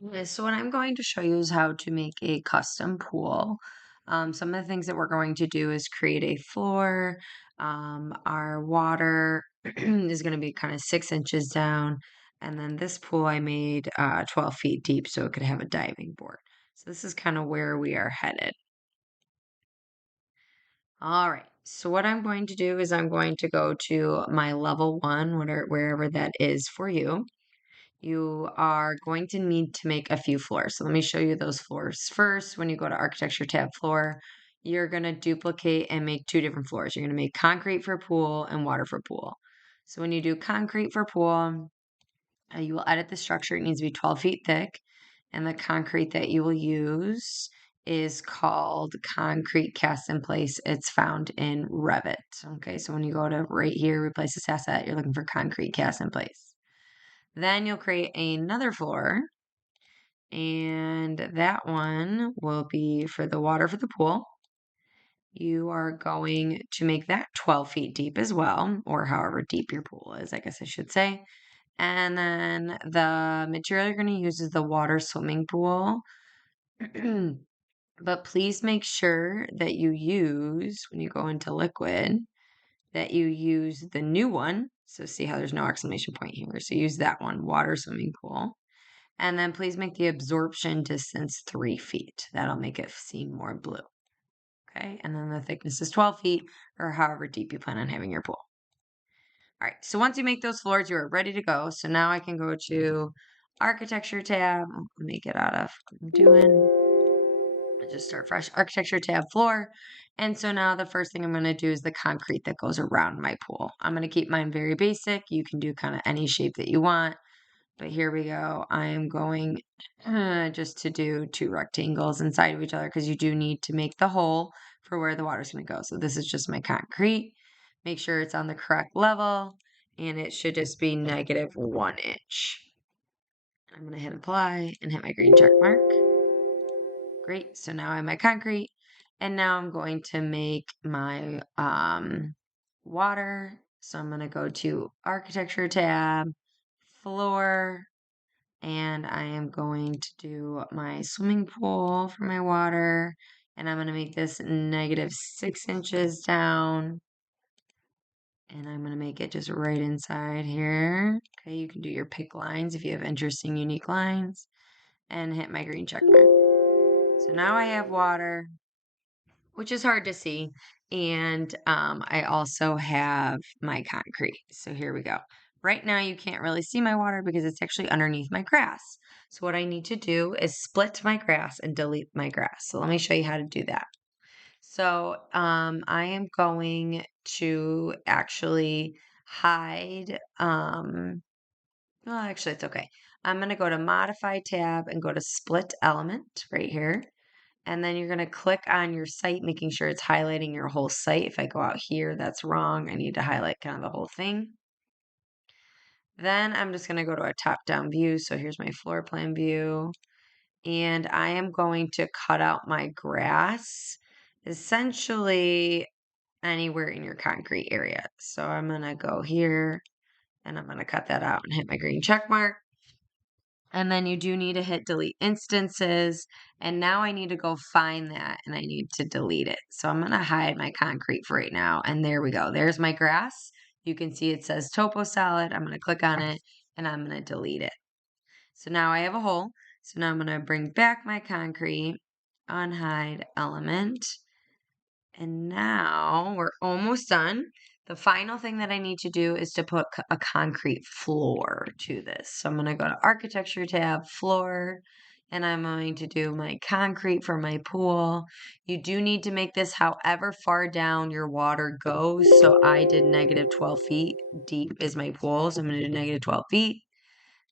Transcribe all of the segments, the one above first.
Yeah, so what I'm going to show you is how to make a custom pool. Some of the things that we're going to do is create a floor. Our water is going to be kind of 6 inches down. And then this pool I made 12 feet deep so it could have a diving board. So this is kind of where we are headed. All right. So what I'm going to do is I'm going to go to my level one, wherever that is for you. You are going to need to make a few floors. So let me show you those floors first. When you go to Architecture tab floor, you're going to duplicate and make two different floors. You're going to make concrete for pool and water for pool. So when you do concrete for pool, you will edit the structure. It needs to be 12 feet thick. And the concrete that you will use is called concrete cast in place. It's found in Revit. Okay, so when you go to right here, replace this asset, you're looking for concrete cast in place. Then you'll create another floor, and that one will be for the water for the pool. You are going to make that 12 feet deep as well, or however deep your pool is, I guess I should say. And then the material you're going to use is the water swimming pool. But please make sure that you use, when you go into liquid, that you use the new one. So see how there's no exclamation point here. So use that one, water swimming pool. And then please make the absorption distance 3 feet. That'll make it seem more blue. Okay, and then the thickness is 12 feet or however deep you plan on having your pool. All right, so once you make those floors, you are ready to go. So now I can go to Architecture tab. Let me get out of what I'm doing. I'll just start fresh. Architecture tab floor. And so now the first thing I'm going to do is the concrete that goes around my pool. I'm going to keep mine very basic. You can do kind of any shape that you want. But here we go. I am going just to do two rectangles inside of each other because you do need to make the hole for where the water's going to go. So this is just my concrete. Make sure it's on the correct level, and it should just be -1 inch. I'm going to hit apply and hit my green check mark. Great. So now I have my concrete, and now I'm going to make my water. So I'm going to go to Architecture tab, floor, and I am going to do my swimming pool for my water, and I'm going to make this -6 inches down, and I'm going to make it just right inside here. Okay, you can do your pick lines if you have interesting, unique lines, and hit my green check mark. So now I have water, which is hard to see. And I also have my concrete. So here we go. Right now, you can't really see my water because it's actually underneath my grass. So what I need to do is split my grass and delete my grass. So let me show you how to do that. So I am going to actually hide. Well, actually, it's okay. I'm going to go to Modify tab and go to Split Element right here. And then you're going to click on your site, making sure it's highlighting your whole site. If I go out here, that's wrong. I need to highlight kind of the whole thing. Then I'm just going to go to a top-down view. So here's my floor plan view. And I am going to cut out my grass, essentially anywhere in your concrete area. So I'm going to go here and I'm going to cut that out and hit my green check mark. And then you do need to hit delete instances. And now I need to go find that and I need to delete it. So I'm going to hide my concrete for right now. And there we go. There's my grass. You can see it says topo salad. I'm going to click on it and I'm going to delete it. So now I have a hole. So now I'm going to bring back my concrete, unhide element. And now we're almost done. The final thing that I need to do is to put a concrete floor to this. So I'm going to go to Architecture tab, floor, and I'm going to do my concrete for my pool. You do need to make this however far down your water goes. So I did -12 feet deep is my pool. So I'm going to do -12 feet.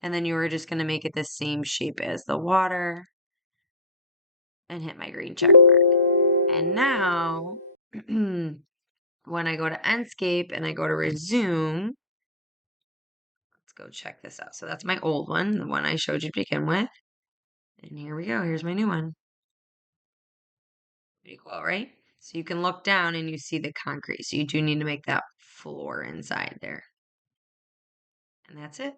And then you are just going to make it the same shape as the water and hit my green check mark. And now when I go to Enscape and I go to resume, let's go check this out. So that's my old one, the one I showed you to begin with. And here we go. Here's my new one. Pretty cool, right? So you can look down and you see the concrete. So you do need to make that floor inside there. And that's it.